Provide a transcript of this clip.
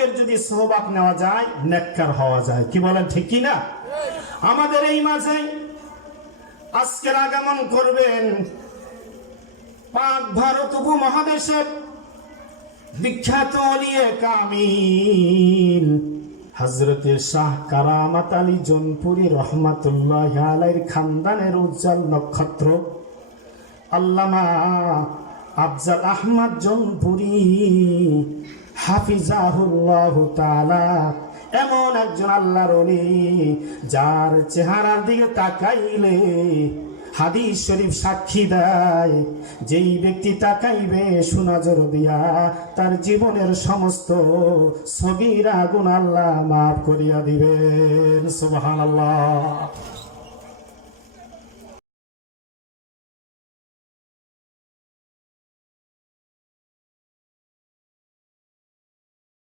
লোকের যদি সোহবাত নেওয়া যায় নেককার হওয়া যায়। কি বলেন ঠিক কি না? আমাদের এই মাঝে আজকের আগমন করবেন পাক ভারত উপমহাদেশের বিখ্যাত ওলিয়ে কামিল হযরতে শাহ কারামাত আলী জৌনপুরী রহমাতুল্লাহি আলাইহির খানদানের উজ্জ্বল নক্ষত্র আল্লামা আফজাল আহমদ জৌনপুরী হাফিজাহুল্লাহু তাআলা এমন একজন আল্লাহর ওলি যার চেহারার দিকে তাকাইলে হাদিস শরীফ সাক্ষী দেয় যেই ব্যক্তি তাকাইবে সুনজর দিয়া তার জীবনের সমস্ত সগীরা গুনাহ আল্লাহ মাফ করিয়া দিবেন। সুবহানাল্লাহ।